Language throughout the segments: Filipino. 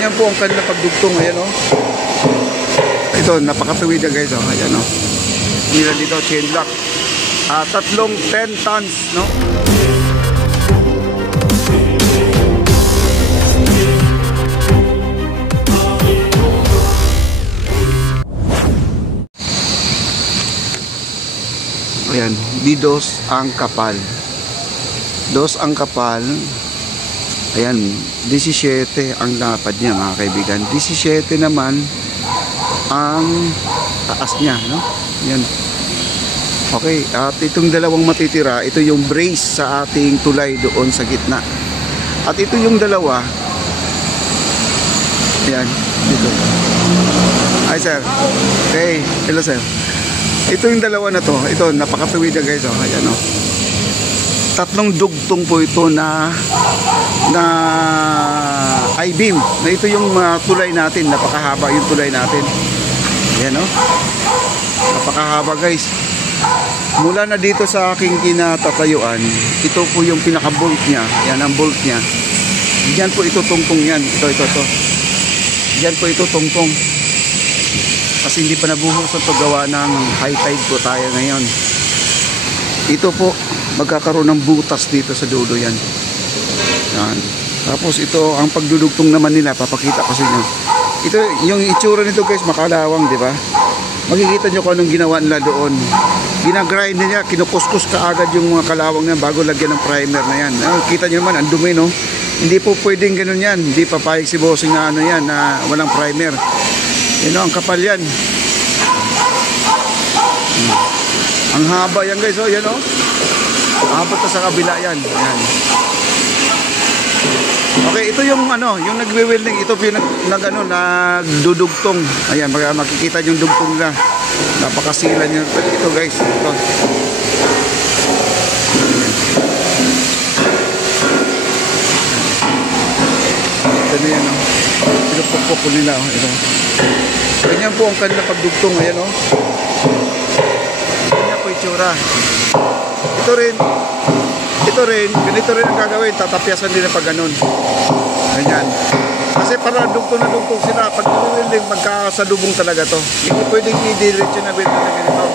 Ganyan po ang kanilang pagdugtong. Ayan o. Ito, napakatuwid na guys o. Ayan o. Nila dito, chain lock. Tatlong 10 tons, no? Ayan, didos ang kapal. Dos ang kapal. Ayan, 17 ang lapad niya mga kaibigan. 17 naman ang taas niya, no? Ayan. Okay, at itong dalawang matitira, ito yung brace sa ating tulay doon sa gitna. At ito yung dalawa. Ayan, dito. Hi sir. Okay, hello sir. Ito yung dalawa na to. Ito, napakatuwid na guys. Oh. Ayan, oh. Tatlong dugtong po ito na I-beam. Na ito yung tulay natin. Napakahaba yung tulay natin. Ayan, oh. Napakahaba guys. Mula na dito sa aking kinatatayuan, ito po yung pinaka-bolt niya. Ayan ang bolt niya. Diyan po ito tungtong yan. Ito. Diyan po ito tungtong. Kasi hindi pa nabuhos ang paggawa ng high tide po tayo ngayon. Ito po, magkakaroon ng butas dito sa dulo yan. Yan. Tapos ito, ang pagdudugtong naman nila, papakita ko sa inyo. Ito, yung itsura nito guys, makalawang, di ba? Makikita nyo kung anong ginawa nila doon. Ginagrind niya, kinukuskus kaagad yung mga kalawang na bago lagyan ng primer na yan. Kita nyo naman, ang dumi, no? Hindi po pwedeng ganun yan. Hindi papayag si bossing na ano yan, na walang primer. Yan o, ang kapal yan. Ang haba yan guys, o, yan o. Abot na sa kabila yan. Yan. Okay, ito yung ano, yung nagwe-welding, ito yung nagdudugtong. Ayan, makikita yung dugtong nila. Napakasila niya. Ito guys, ito. Ito na yan o. Pinupukpok ko nila o. Ito. Ganyan po ang kanilang pagdugtong. Ayan o. Ganyan po itsura. Ito rin, ganito rin ang gagawin. Tatapyasan din pag ganun. Ganyan. Kasi para dugtong na dugtong sila. Pag nililing, magkasalubong talaga to. Hindi pwedeng i-diretso na build na ganito. No?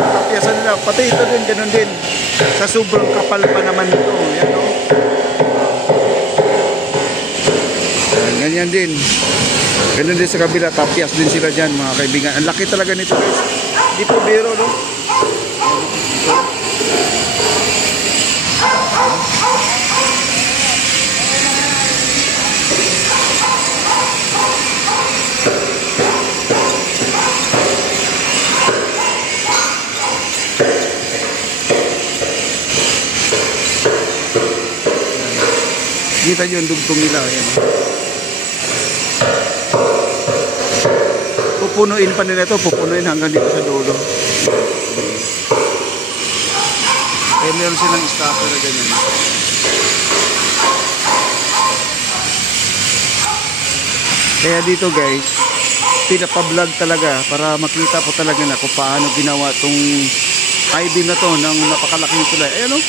Tatapyasan nila. Pati ito din, ganun din. Sa sobrang kapal pa naman ito. Yan o. Ganyan din. Ganun din sa kabila, tapyas din sila dyan mga kaibigan. Ang laki talaga nito guys. Hindi po biro, no? Kita nyo yung dugtong nila. Ayan. Pupunuin pa nila ito, pupunuin hanggang dito sa dulo. Eh meron silang stopper na ganyan. Kaya dito guys, pinapablog talaga para makita po talaga na kung paano ginawa itong I-beam na to ng napakalaking tulay. Ayan o,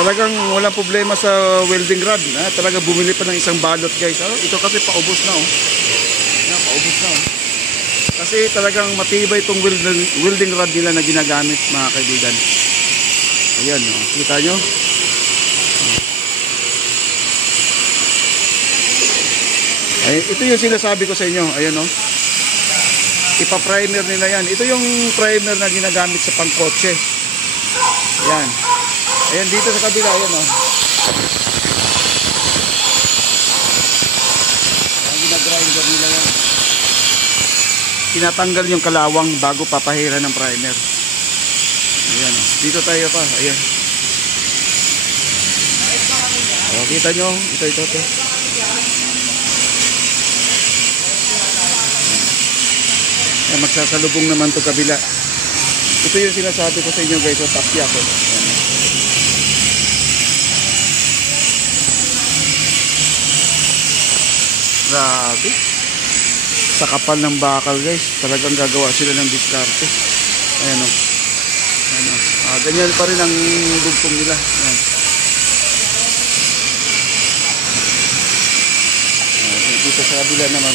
talagang walang problema sa welding rod. Talaga bumili pa ng isang balot guys. Ito kasi paubos na o. Ayan, paubos na o. Kasi talagang matibay itong welding rod nila na ginagamit mga kaibigan. Ayan o, kita nyo? Ayan, ito yung sinasabi ko sa inyo. Ayan o. Ipa-primer nila yan. Ito yung primer na ginagamit sa pangkotse. Ayan. Ayan dito sa kabila. Ayan o. Ayan, ginagrinder nila yan. Tinatanggal yung kalawang bago papahira ng primer. Ayan o. Dito tayo pa. Ayan. O, kita nyo. Ito. Ayan, magsasalubong naman to kabila. Ito yung sinasabi ko sa inyo guys. O, tapya ko. Ayan. Grabe. Sa kapal ng bakal guys, talagang gagawa sila ng diskarte. Ayan o. Ayan o. Ganyan pa rin ang dugtong nila. Ayan. sa kabila naman.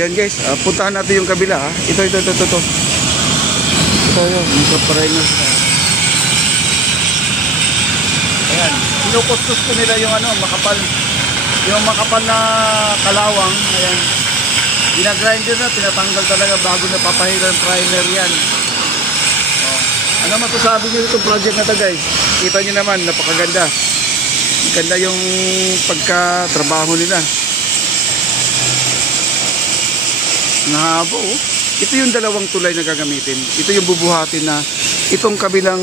Ayan guys, puntahan natin yung kabila ha. Ito. Ito yun, yung parenos. Ayan, kinukuskus ko nila yung makapal. Yung makapal na kalawang. Ayan, ginagrinder na, tinatanggal talaga bago na papahiran primer yan. Ano masasabi nyo itong project na to guys? Kita nyo naman, napakaganda. Ganda yung pagkatrabaho nila. Nahabo, oh. Ito yung dalawang tulay na gagamitin. Ito yung bubuhatin na itong kabilang,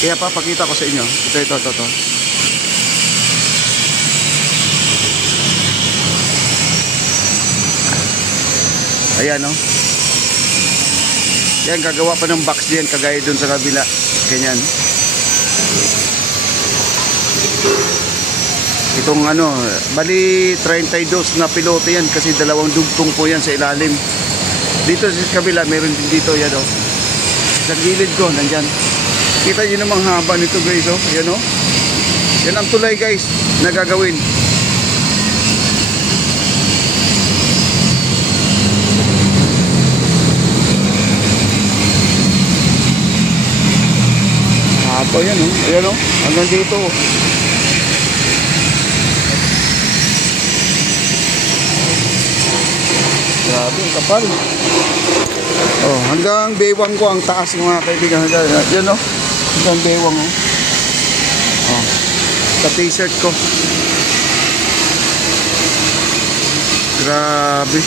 kaya papakita ko sa inyo. Ito. Ayan, oh. Yan, gagawa pa ng box diyan kagaya dun sa kabila. Ganyan. Itong bali 32 na pilote yan kasi dalawang dugtong po yan sa ilalim. Dito sa kabila meron din dito yan oh. Sa gilid ko nandyan. Kita nyo namang haba nito guys oh. Yan oh. Yan ang tulay guys na gagawin. Haba yan oh. Ayan oh. Hanggang dito oh. Grabe, ang kapal. Oh, hanggang bewang ko ang taas ng mga kaibigan. Yan oh. Hanggang bewang oh. Oh. Sa t-shirt ko. Grabe.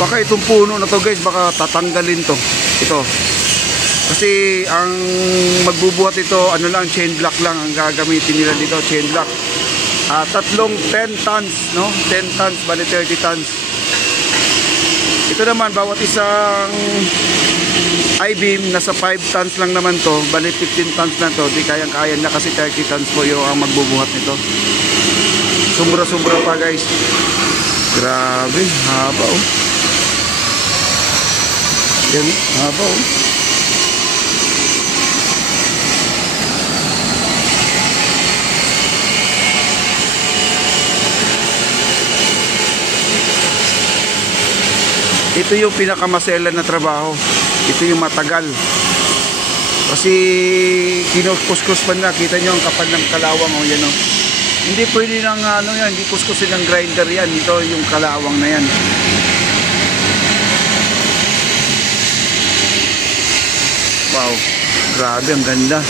Baka itong puno na to guys, baka tatanggalin to. Ito. Kasi ang magbubuhat ito, chain block lang ang gagamitin nila dito, chain block. Tatlong 10 tons, no? 10 tons, bali 30 tons. Ito naman, bawat isang I-beam, nasa 5 tons lang naman to. Bali 15 tons na to. Di kayang-kaya na kasi 30 tons po yung ang magbubuhat nito. Sumbra-sumbra pa guys. Grabe, haba oh. Yan, haba oh. Ito yung pinakamaselan na trabaho. Ito yung matagal. Kasi kinukuskus pa na. Kita nyo ang kapal ng kalawang. Oh, yan, oh. Hindi pwede ng yan. Hindi kuskusin ng grinder yan. Ito yung kalawang na yan. Wow. Grabe, ang ganda.